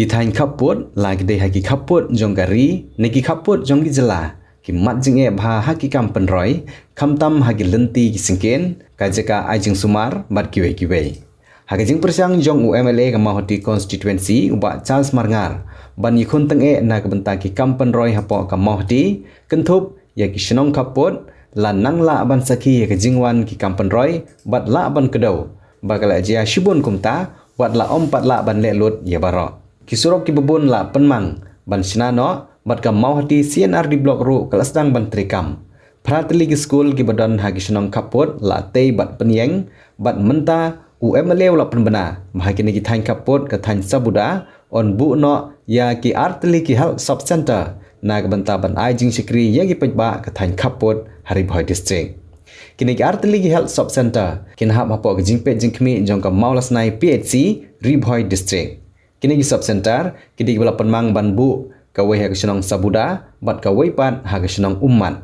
Kita hain kaput lagi deh haki kaput jong gari neki kaput jong gi jela ki mat jing bha haki kam penroi kam tam haki lenti ki singken kajeka ajing sumar bat kiwe haki jing persang jong UMLA kama hoti constituency uba Charles Marngar ban yikhun teng na kebenta ki kam penroi hapo kama hoti kentup ya ki shenong kaput la nang la ban saki ya ki jingwan ki kam penroi bat la ban kedau bakala jia shibun kumta wat la ompat la ban le lut ya baro Kisurok ki bebun la penmang ban sinano bat ka mau hati CNR di blok ru kelasdang ban trikam. Prateli ki school ki badon hagi senong kaput la tei bat penyeng bat menta UMLA la penbena mahakini ki thain kaput ka thain sabuda on bu no ya ki arteli ki health sub center na ka benta ban ajing sikri ya ki pejba ka thain kaput hari bhoi district. Kini ki arteli ki health sub center kin hap hapo ki jingpet jingkmi jong ka maulasnai PHC Ribhoi district. Kini di sub center, kini bala penmang banbu kawai ha kesenong sabuda, bat kawai pat ha kesenong ummat.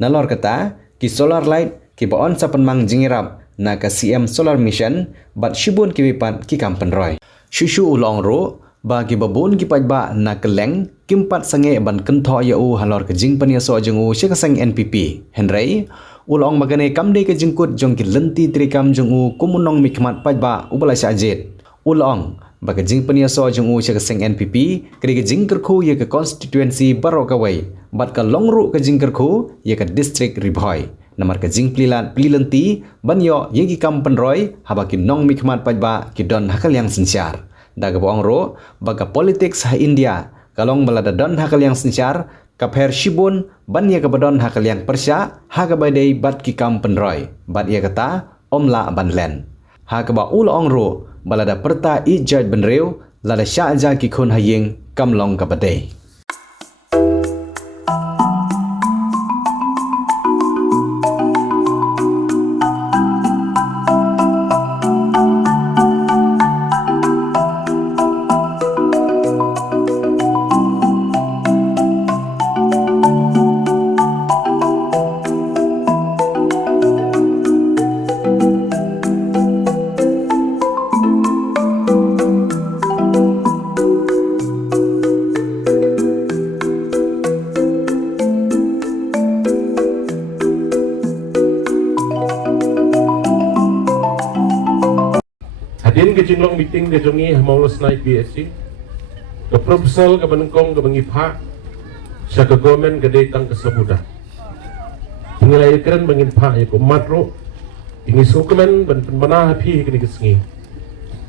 Nalor kata, ki solar light ki baon sa penmang jingirap na ka CM solar mission bat shibun ki pat ki kam penroi. Shushu ulong ro ba ki babun ki pajba na keleng kimpat sange ban kentho ya u halor ke jing pania so jengu syakasang NPP. Henry ulong magane kamde ke jingkut jong ki lenti trikam jengu kumunong mikmat pajba ubala sajid. Ulong bagi jing peniaso jeng u cek seng NPP kiri jing kerku ye ke constituency baro kawai bat ka longru ke jing kerku ye ke district Ribhoi namar ke jing pililenti banyo ye ki kam penroi habaki nong mikmat pajba ki don hakal yang sensyar daga boang ro baga politics ha India kalong balada don hakal yang sensyar kapher shibun ban ye ke badon hakal yang persya ha ka badai bat ki kam penroi bat ye kata omla ban len ha ka ba ulong ro balada perta ijaj benreu lada syaja ki khun haying kamlong kabadai Hadin ke jinglong meeting ke jongi maulos naik BSC ke proposal ke benengkong ke bengipa sa ke government ke detang ke sabuda tinggalai keren bengipa ya ko matro ingi sukumen ben penbana hapi ke sengi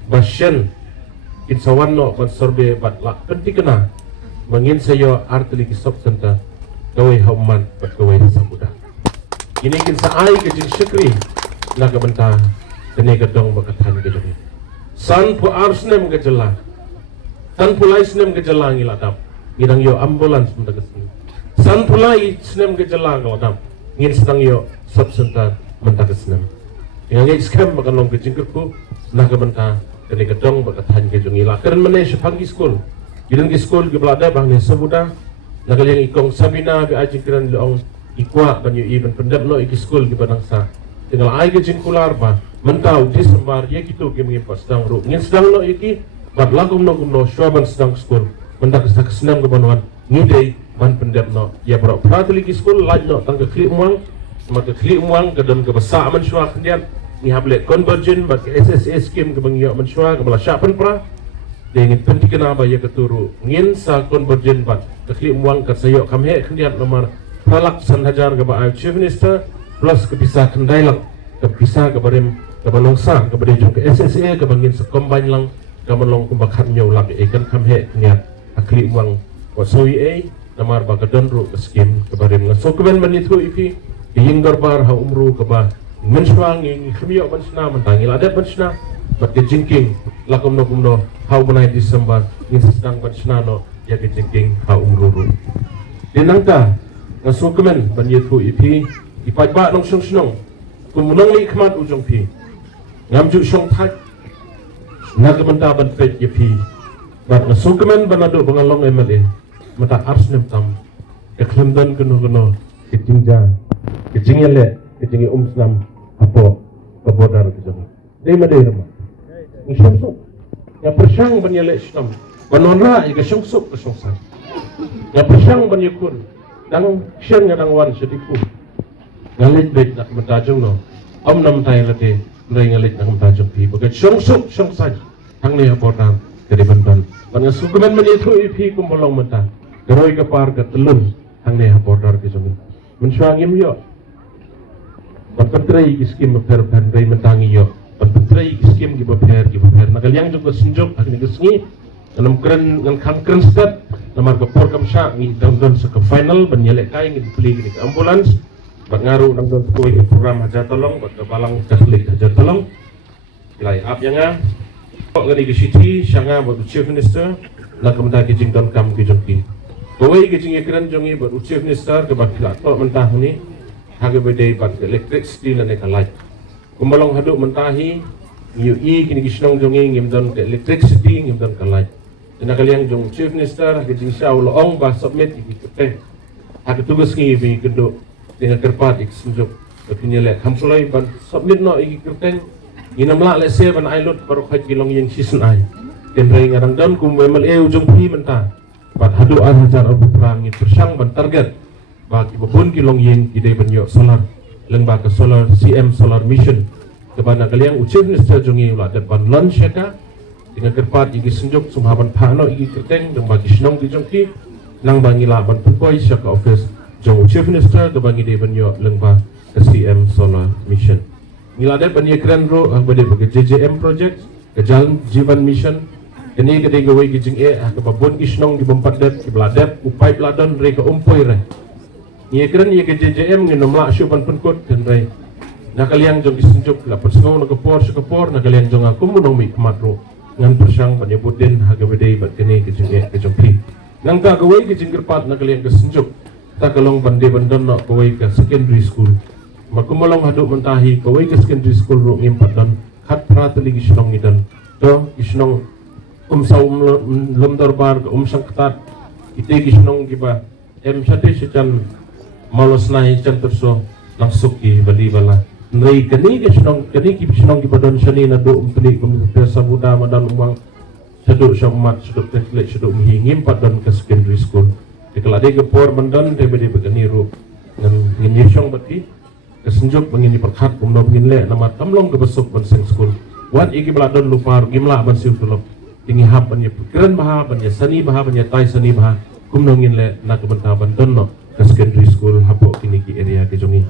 basyan in sawanno ban sorbe bat la pentikena mengin sayo arteli ki sub center gawai hauman bat gawai sabuda ini kin sa ai ke jing syukri na ke benta kene gedong bakatan ke jongi san pu arsnem ke jela tan pulai snem ke jela ngiladap ngidang yo ambulans mendagesni san pulai snem ke jela ngiladap ngin sedang yo sub center mendagesnem ngai skam makalong ke jingkerku na ke benta kene gedong bakatan ke jongila keren mene sepanggi school gidang ki school ke belada bang ne sabuda na kaliang ikong sabina be ajing keren leong ikwa ban yo even pendap no iki school ke banangsa tinggal ai ke jingkular ba mentau Desember ye gitu ke mengimpas sedang ru ngin sedang no iki bat lagum no swaban sedang school mendak sak senam ke banuan ngidei ban pendap no ya bro prateli ki school laj no tang ke kli muang mak ke kli muang ke don ke besa man syua kendian ni hable convergent bat ke SSA scheme ke bangyo man syua ke bala syapen pra de ngin penti kena ba ye keturu ngin sa convergent bat ke kli muang ke sayo kamhe kendian nomor palak san hajar ke ba chief minister plus kepisah kendai lang kepisah ke barim ke balongsa ke bade jong ke SSA ke bangin sekombine lang ke melong kumbakhan nyaw lag ikan kamhe niat akli uang wasoi namar ba ke donru ke skim ke barim ngaso kemen manitu ipi ing garbar ha umru ke ba mensuang ing khmiyo mansna mentangil adat mansna bat ke jingking lakum no hau benai Desember ngin sedang mansna no ya ke jingking ha umru dinangta ngaso kemen manitu ipi ipai ba nong snong kumunong li khmat ujong pi ngam ju shong thak na kementa ban pet ye pi bat na sukemen banado bangalong emale mata ars nem tam ke klemdan kuno ke tingja ke jingele ke jingi umsnam apo abodar ke jong dei ma dei ma ngisam su ya persang ban yele snam Banonra ika syungsuk ke syungsan. Ngapasyang banyakun. Dang siyang nga dangwan sediku. Ngalit-lit nak mentajong no. Nam tayo lati. Nray ngalit nak mentajong pi. Bagat syungsuk syungsan. Hang niya pornam. Karibandan. Pag sukuman man ito ipi kumulong mata. Garoy ka par ka telun. Hang niya pornar kisong. Mensyangim yo. Pagpatray iskim maper-per ray mentangi yo. Pagpatray iskim gibaper. Nagalyang juga senjok. Hang nigasngi. Dalam keren dengan keren step namar ke program syak ngi down sa ke final banyalek kai ngi beli ngi ambulans bat ngaru nang don koi program haja tolong bat balang catholic haja tolong ilai ap yanga kok ngani ke city syanga bat chief minister la kemda ke jing don kam ke jongki koi ke jing keren jongi bat chief minister ke bat la to mentah ni haga bede bat electricity la ne ka light kumbalong haduk mentahi ngi kini kisnong jongi ngim don ke electricity ngim don ka light. Dan kalian jong chief minister hak jing syau loong ba submit ikut hak tugas ngi bi kedok dengan kerpat ik senjuk tapi lek hamsulai ban submit no iki kerteng inam la le se ban ailot baru khaj gilong yang season ai tem rai ngarang dan kum wemal ujung pi menta bat hadu an hajar al perang ngi persang ban target ba ki bobon gilong yang ide ban yo solar leng ba ke solar CM solar mission kebana kalian chief minister jongi ulah depan lunch ka dengan kerpat igi senjuk sumhaban pano igi kerteng dan bagi senong di jongki nang bangi laban pukoi syak office jong chief minister ke bangi de banyo lengba ke CM solar mission ngilade banyi keren ro bade bagi JJM project ke jalan jivan mission kini ke de gawe gi jing ke babon gi senong di bompat det ki bladet upai bladon re ke umpoi re ngi keren ye ke JJM ngi nomla syuban penkut dan re nakaliang jong gi senjuk la persngau na ke por nakaliang jong aku munong mi kematro ngan persyang penyebutin haga bedai bat kini kejengpi nang ka gawai kejengkerpat nak kalian kesenjuk tak kalong bande bandon nak gawai ke secondary school makumalong haduk mentahi gawai ke secondary school ro ngimpat dan khat prateli gisnong idan to gisnong saum lom darbar sang ketat ite gisnong giba syate secan malos nai can terso langsung ki bali bala nrai kani ki gisnong ki badon shani na do umpli kum pesa buda madan umang seduk syamat seduk teklik seduk mihingim padan ke secondary school dikelade ke por bandan de bede begani ru ngan ngin syong bati kesenjuk mengini perkhat umno mengin le nama tamlong ke besok ban seng school wat iki bladon lupar gimla ban siu tulop tingi hab ban ye pikiran baha ban ye sani baha ban ye tai sani baha kumno ngin le na ke banta bandan no ke secondary school hapo kini ki area ke jongi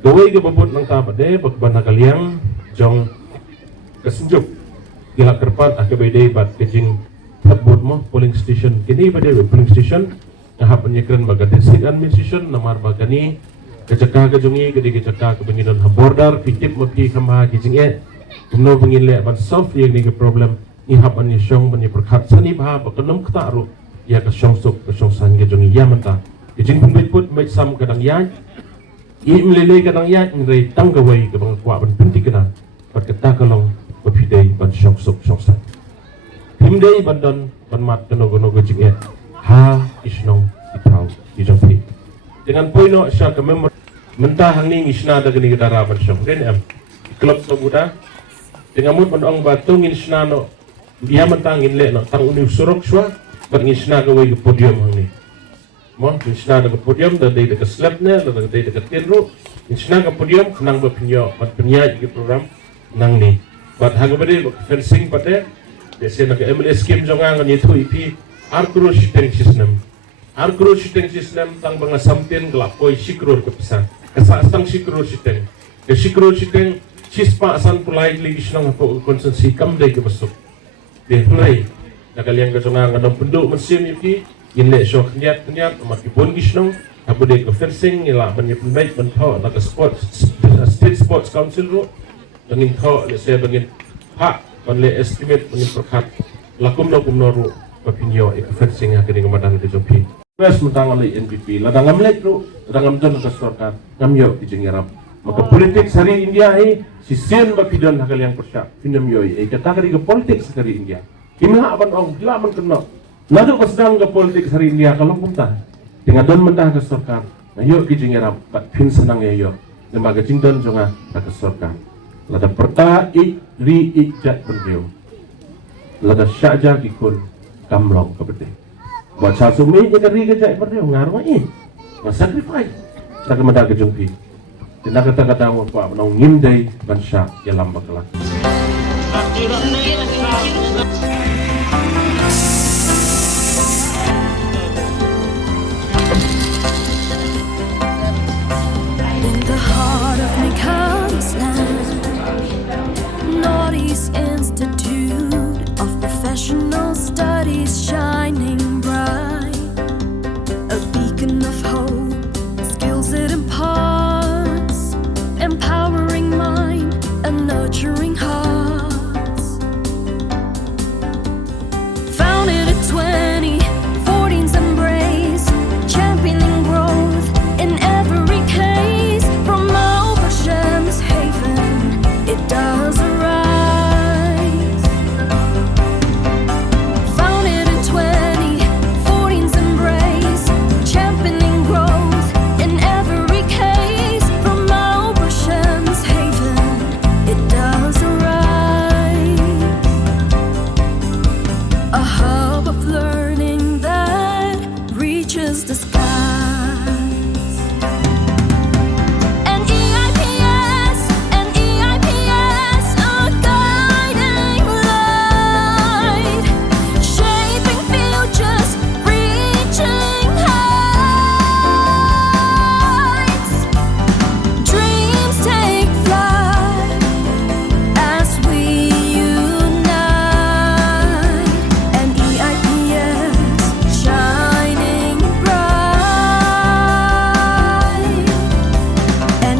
gawai ke babut nang ta bade bakbana kaliang jong kesenjuk gila kerpat akbd bat kejing tabut mo polling station kini bade polling station hab penyekran baga district administration namar bagani kejaka ke jongi ke kejaka ke benginon ha border pitip mapi kama kejing kumno bengin le ban solve yang ni ke problem ni hab an syong ban perkhat sani bha bakanam kta ru ya ka syong sok ke syong san ke jongi ya manta kejing put mai sam kadang ya imlele kadang ya ngre tang gawai ke bang kwa ban penting kena pat kata kalong bapidai ban syong sok syong san himdai bandon ban mat keno gono gejing ha isnong itau dijampi dengan poino sya ke member mentah hang ning isna da geni dara ban syong den klub sabuda dengan mut bandong batung isna no dia mentangin le no tang uni surok swa bat isna gawai ke podium hang ni mo isna da podium da dei da slap ne da dei da tenro isna ke podium nang bapinyo bat penya ke program nang ni bat hang bade fencing pate dese na ke MLS scheme jonga ngani thu ipi arkro shooting system tang banga samtin glapoi sikror ke pesan kasa tang sikror shooting ke sikror shooting sispa asan pulai ligisnong po konsensi kam dei ke besok de pulai na kalian ke jonga ngadong penduk mesin ipi inle syok nyat amat kibon gisnong abu de ke fencing ila ban baik ban tho na ke state sports council ro dangin tho le se bangin ha ban le estimate bangin perkhat lakum no ro papinyo e fencing ha kini ngamadan ke jompi pes mentang oleh NPP ladang ngamlek ro ladang ngamjon ke sorkar ngamyo kijengirap maka politik sari India si sen bapidon hakal yang persyak pinam yoi kata kali ke politik sari India kimah aban ong gila man kena Lalu kesedang ke politik hari India kalau puntah dengan don mentah ke sorkar. Nah yuk kijingirap bat pin senang ya yuk. Lembaga jingdon jonga ke sorkar. Lada perta ri jat berdeu. Lada syaja gikun kamlong ka bete. Buat sa sumi ni kari ka jay berde ngaruh ini. Nga sacrifice. Sa kamada ka jungpi. Tindak kata-kata mo pa nang ngimday bansya yalam bakla.